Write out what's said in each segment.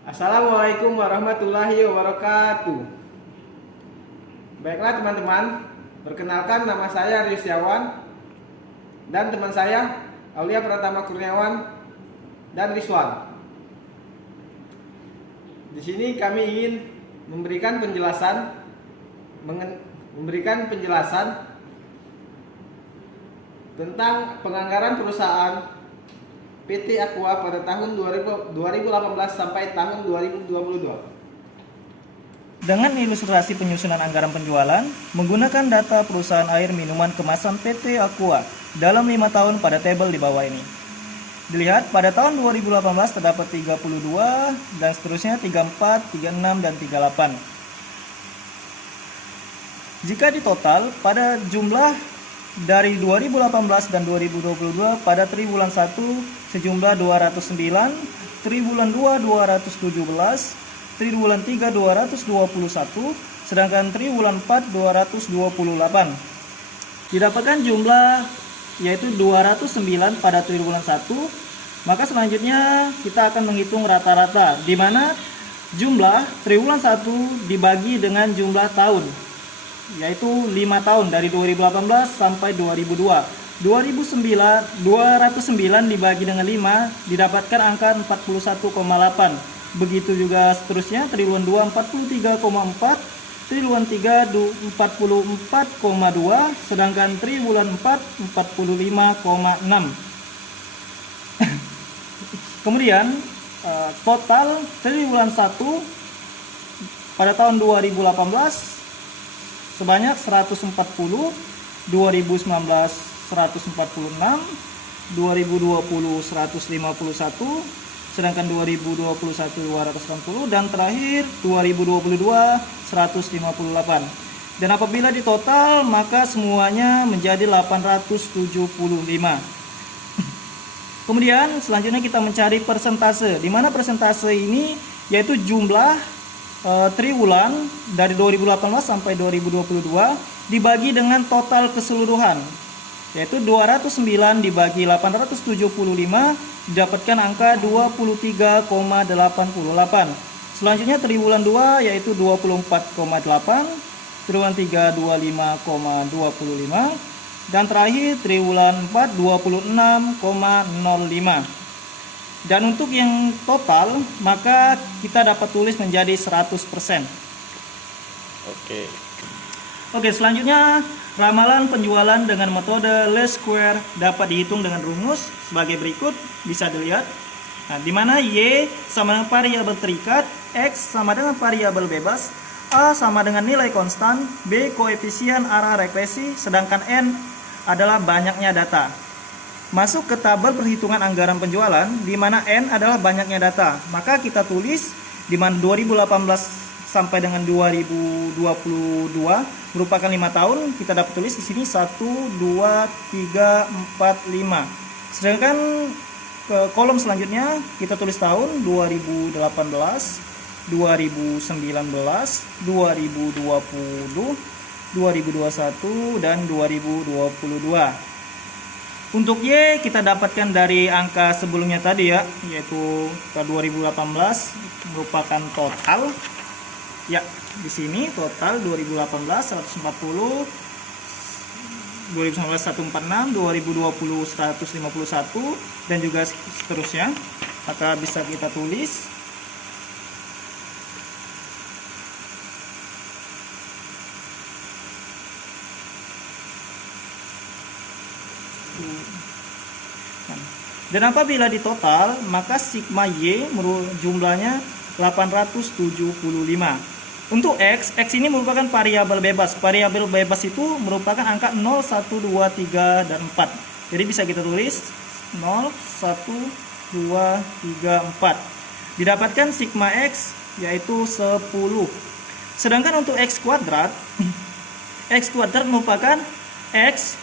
Assalamualaikum warahmatullahi wabarakatuh. Baiklah teman-teman, perkenalkan nama saya Rizyawan dan teman saya Aulia Pratama Kurniawan dan Rizwan. Di sini kami ingin memberikan penjelasan tentang penganggaran perusahaan PT Aqua pada tahun 2018 sampai tahun 2022. Dengan ilustrasi penyusunan anggaran penjualan menggunakan data perusahaan air minuman kemasan PT Aqua dalam 5 tahun pada tabel di bawah ini. Dilihat pada tahun 2018 terdapat 32 dan seterusnya 34, 36 dan 38. Jika ditotal pada jumlah dari 2018 dan 2022 pada triwulan 1 sejumlah 209, triwulan 2 217, triwulan 3 221, sedangkan triwulan 4 228. Didapatkan jumlah yaitu 209 pada triwulan 1, maka selanjutnya kita akan menghitung rata-rata di mana jumlah triwulan 1 dibagi dengan jumlah tahun, yaitu 5 tahun dari 2018 sampai 2002. 209 dibagi dengan 5 didapatkan angka 41,8. Begitu juga seterusnya triwulan 2 43,4, triwulan 3 44,2, sedangkan triwulan 4 45,6. Kemudian total triwulan 1 pada tahun 2018 sebanyak 140, 2019 146, 2020 151, sedangkan 2021 280 dan terakhir 2022 158. Dan apabila ditotal maka semuanya menjadi 875. Kemudian selanjutnya kita mencari persentase, di mana persentase ini yaitu jumlah triwulan dari 2018 sampai 2022 dibagi dengan total keseluruhan, yaitu 209 dibagi 875 didapatkan angka 23,88. Selanjutnya triwulan 2 yaitu 24,8, triwulan 3 25,25 dan terakhir triwulan 4 26,05. Dan untuk yang total maka kita dapat tulis menjadi 100%. Oke, selanjutnya ramalan penjualan dengan metode least square dapat dihitung dengan rumus sebagai berikut, bisa dilihat. Nah, di mana Y sama dengan variabel terikat, X sama dengan variabel bebas, A sama dengan nilai konstan, B koefisien arah regresi, sedangkan N adalah banyaknya data. Masuk ke tabel perhitungan anggaran penjualan di mana N adalah banyaknya data. Maka kita tulis di mana 2018 sampai dengan 2022 merupakan 5 tahun, kita dapat tulis di sini 1 2 3 4 5. Sedangkan ke kolom selanjutnya kita tulis tahun 2018, 2019, 2020, 2021 dan 2022. Untuk Y kita dapatkan dari angka sebelumnya tadi ya, yaitu ke 2018 merupakan total. Ya, di sini total 2018 140, 2019 146, 2020 151 dan juga seterusnya. Maka bisa kita tulis dan apabila ditotal maka sigma Y jumlahnya 875. Untuk X ini merupakan variabel bebas. Variabel bebas itu merupakan angka 0, 1, 2, 3 dan 4. Jadi bisa kita tulis 0, 1, 2, 3, 4. Didapatkan sigma X yaitu 10. Sedangkan untuk X kuadrat X kuadrat merupakan X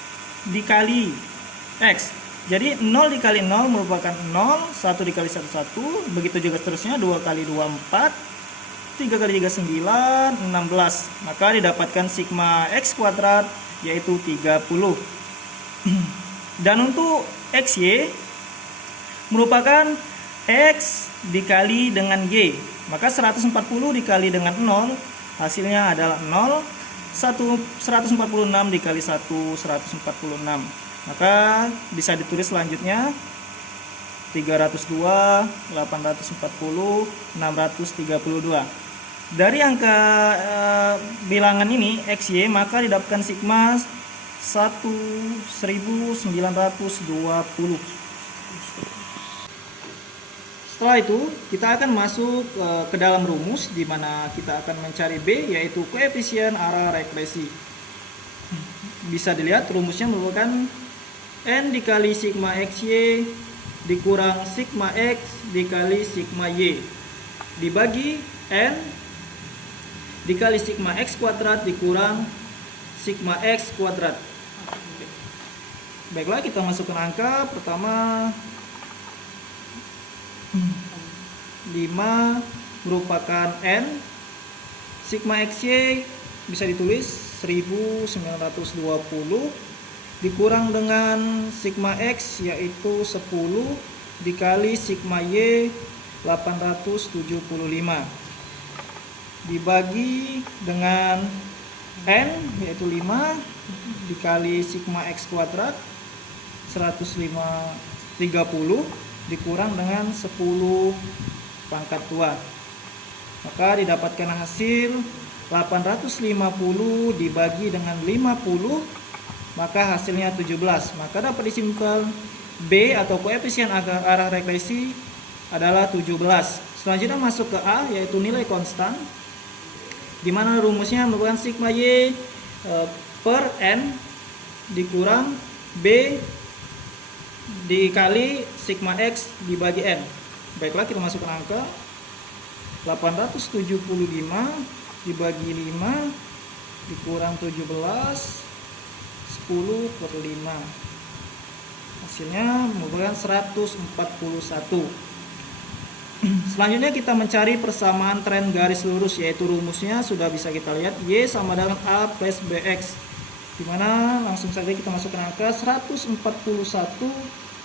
dikali X. Jadi 0 dikali 0 merupakan 0, 1 dikali 1, 1, begitu juga seterusnya, 2 kali 2, 4, 3 kali 3, 9, 16. Maka didapatkan sigma X kuadrat yaitu 30. Dan untuk XY merupakan X dikali dengan Y. Maka 140 dikali dengan 0 hasilnya adalah 0. 146 dikali 1 146. Maka bisa ditulis selanjutnya 302 840 632. Dari angka bilangan ini XY maka didapatkan sigma 1920. Setelah itu kita akan masuk ke dalam rumus di mana kita akan mencari B, yaitu koefisien arah regresi. Bisa dilihat rumusnya merupakan N dikali sigma XY dikurang sigma X dikali sigma Y dibagi N dikali sigma X kuadrat dikurang sigma X kuadrat. Baiklah, kita masukkan angka. Pertama 5 merupakan N. Sigma XY bisa ditulis 1920 dikurang dengan sigma X yaitu 10 dikali sigma Y 875 dibagi dengan N yaitu 5 dikali sigma X kuadrat 130 dikurang dengan 10 pangkat 2. Maka didapatkan hasil 850 dibagi dengan 50, maka hasilnya 17. Maka dapat disimpulkan B atau koefisien arah regresi adalah 17. Selanjutnya masuk ke A, yaitu nilai konstan, di mana rumusnya merupakan sigma Y per N dikurang B dikali sigma X dibagi N. Baiklah, kita masukkan angka. 875 dibagi 5 dikurang 17 10 per 5, hasilnya merupakan 141. Selanjutnya kita mencari persamaan tren garis lurus, yaitu rumusnya sudah bisa kita lihat, Y sama dengan A plus BX, dimana langsung saja kita masukkan angka. 141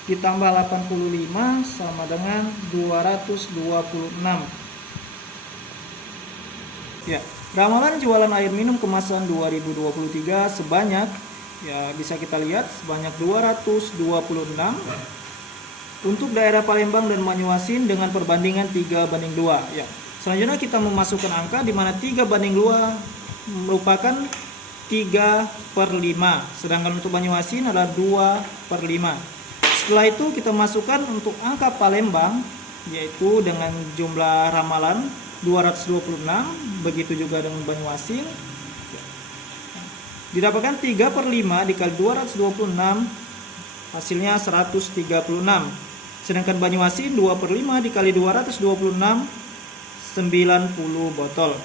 ditambah 85 sama dengan 226. Ya, ramalan jualan air minum kemasan 2023 sebanyak, ya bisa kita lihat, sebanyak 226 untuk daerah Palembang dan Banyuasin dengan perbandingan 3:2. Ya, selanjutnya kita memasukkan angka di mana 3:2 merupakan 3/5, sedangkan untuk Banyuasin adalah 2/5. Setelah itu kita masukkan untuk angka Palembang, yaitu dengan jumlah ramalan 226, begitu juga dengan Banyuasin. Didapatkan 3/5 dikali 226, hasilnya 136. Sedangkan Banyuasin 2/5 dikali 226, 90 botol.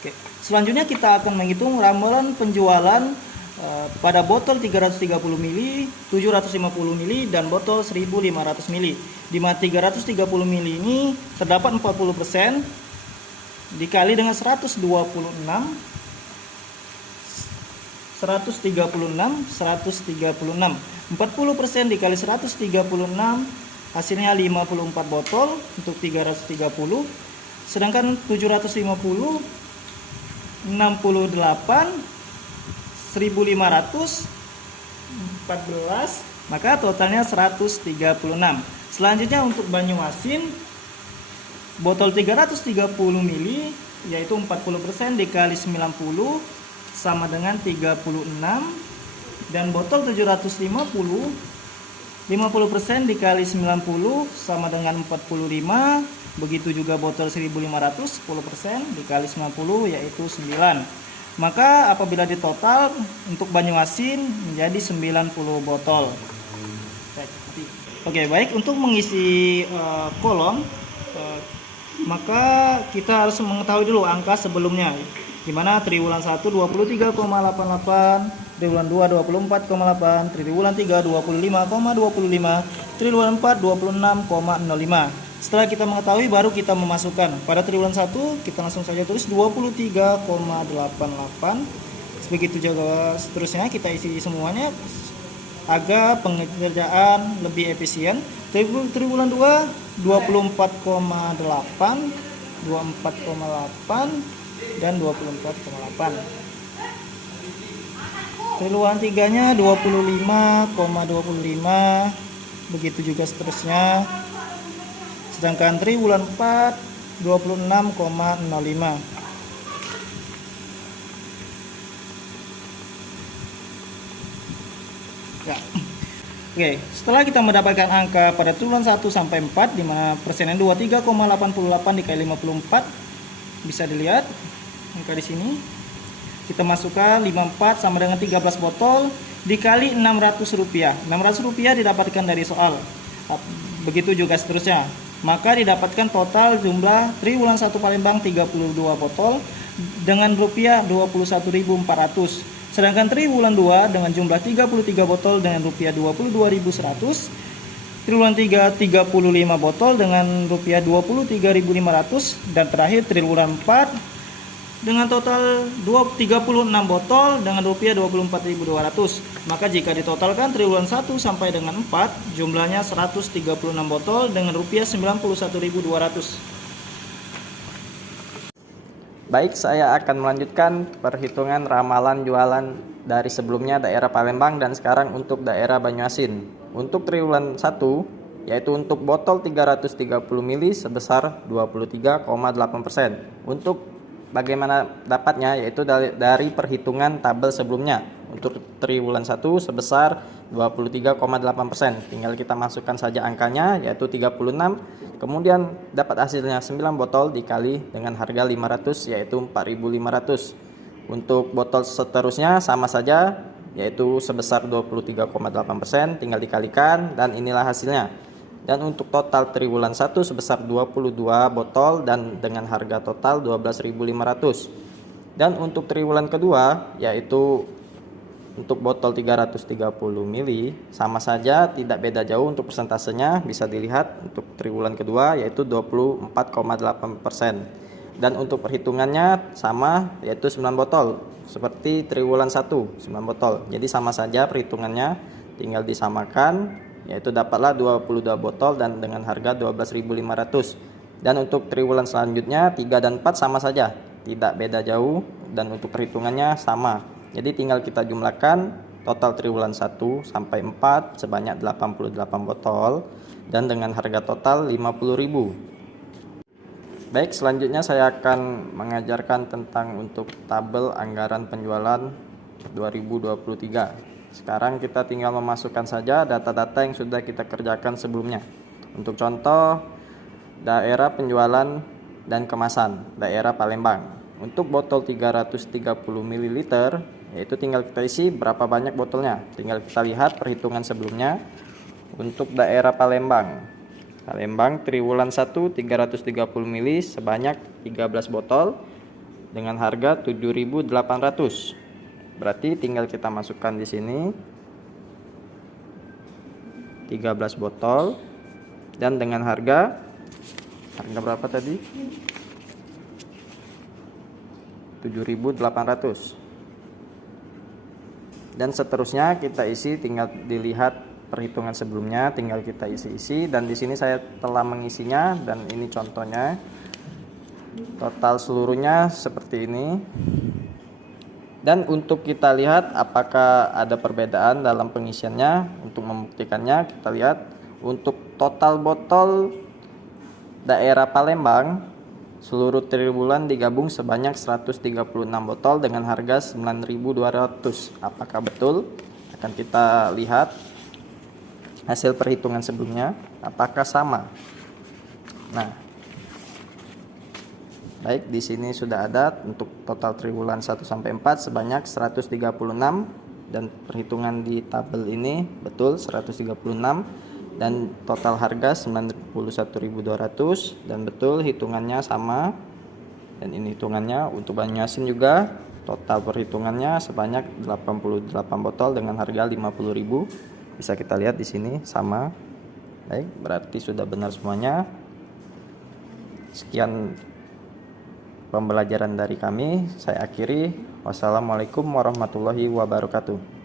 Oke. Selanjutnya kita akan menghitung ramalan penjualan pada botol 330 ml, 750 ml, dan botol 1500 ml. Di mana 330 ml ini terdapat 40% dikali dengan 136 40% dikali 136, hasilnya 54 botol untuk 330. Sedangkan 750 68 1500 14, maka totalnya 136. Selanjutnya untuk Banyuasin botol 330 ml yaitu 40% dikali 90 sama dengan 36, dan botol 750 50% dikali 90 sama dengan 45, begitu juga botol 1500 10% dikali 90 yaitu 9. Maka apabila ditotal untuk Banyuasin menjadi 90 botol. Oke, baik, untuk mengisi kolom maka kita harus mengetahui dulu angka sebelumnya, di mana triwulan 1 23,88, triwulan 2 24,8, triwulan 3 25,25, triwulan 4 26,05. Setelah kita mengetahui baru kita memasukkan. Pada triwulan 1 kita langsung saja tulis 23,88. Begitu juga seterusnya kita isi semuanya. agar pengerjaan lebih efisien. Triwulan 2 24,8, 24,8 dan 24,8. Triwulan 3-nya 25,25, begitu juga seterusnya. Sedangkan triwulan 4 26,05. Ya. Oke, setelah kita mendapatkan angka pada triwulan 1 sampai 4 di mana persenan 23,88 dikali 54, bisa dilihat angka di sini. Kita masukkan 54 sama dengan 13 botol dikali Rp600. Rp600 didapatkan dari soal. Begitu juga seterusnya. Maka didapatkan total jumlah triwulan 1 Palembang 32 botol dengan rupiah 21.400. Sedangkan triwulan 2 dengan jumlah 33 botol dengan rupiah 22.100. Triwulan 3 35 botol dengan rupiah 23.500. Dan terakhir triwulan 4 dengan total 36 botol dengan rupiah 24.200. Maka jika ditotalkan triwulan 1 sampai dengan 4 jumlahnya 136 botol dengan rupiah 91.200. Baik, saya akan melanjutkan perhitungan ramalan jualan dari sebelumnya daerah Palembang dan sekarang untuk daerah Banyuasin. Untuk triwulan 1 yaitu untuk botol 330 ml sebesar 23,8%. Untuk bagaimana dapatnya yaitu dari perhitungan tabel sebelumnya. Untuk triwulan 1 sebesar 23,8%. Tinggal kita masukkan saja angkanya yaitu 36. Kemudian dapat hasilnya 9 botol dikali dengan harga 500 yaitu 4.500. Untuk botol seterusnya sama saja yaitu sebesar 23,8%, tinggal dikalikan dan inilah hasilnya. Dan untuk total triwulan 1 sebesar 22 botol dan dengan harga total 12.500. Dan untuk triwulan kedua yaitu untuk botol 330 ml sama saja, tidak beda jauh untuk persentasenya, bisa dilihat untuk triwulan kedua yaitu 24,8%. Dan untuk perhitungannya sama yaitu 9 botol seperti triwulan 1, 9 botol. Jadi sama saja perhitungannya, tinggal disamakan yaitu dapatlah 22 botol dan dengan harga 12.500. Dan untuk triwulan selanjutnya 3 dan 4 sama saja, tidak beda jauh dan untuk perhitungannya sama. Jadi tinggal kita jumlahkan total triwulan 1 sampai 4 sebanyak 88 botol dan dengan harga total 50.000. Baik, selanjutnya saya akan mengajarkan tentang untuk tabel anggaran penjualan 2023. Sekarang kita tinggal memasukkan saja data-data yang sudah kita kerjakan sebelumnya. Untuk contoh daerah penjualan dan kemasan daerah Palembang. Untuk botol 330 ml yaitu tinggal kita isi berapa banyak botolnya. Tinggal kita lihat perhitungan sebelumnya. Untuk daerah Palembang triwulan 1 330 ml sebanyak 13 botol dengan harga 7.800. Berarti tinggal kita masukkan di sini 13 botol dan dengan harga berapa tadi? 7.800. Dan seterusnya kita isi, tinggal dilihat perhitungan sebelumnya, tinggal kita isi dan di sini saya telah mengisinya dan ini contohnya. Total seluruhnya seperti ini. Dan untuk kita lihat apakah ada perbedaan dalam pengisiannya. Untuk membuktikannya kita lihat untuk total botol daerah Palembang seluruh triwulan digabung sebanyak 136 botol dengan harga 9.200. Apakah betul? Akan kita lihat hasil perhitungan sebelumnya apakah sama. Nah, baik, di sini sudah ada untuk total triwulan 1 sampai 4 sebanyak 136 dan perhitungan di tabel ini betul 136 dan total harga 91.200 dan betul hitungannya sama. Dan ini hitungannya untuk Banyuasin juga total perhitungannya sebanyak 88 botol dengan harga 50.000. Bisa kita lihat di sini sama. Baik, berarti sudah benar semuanya. Sekian pembelajaran dari kami, saya akhiri. Wassalamualaikum warahmatullahi wabarakatuh.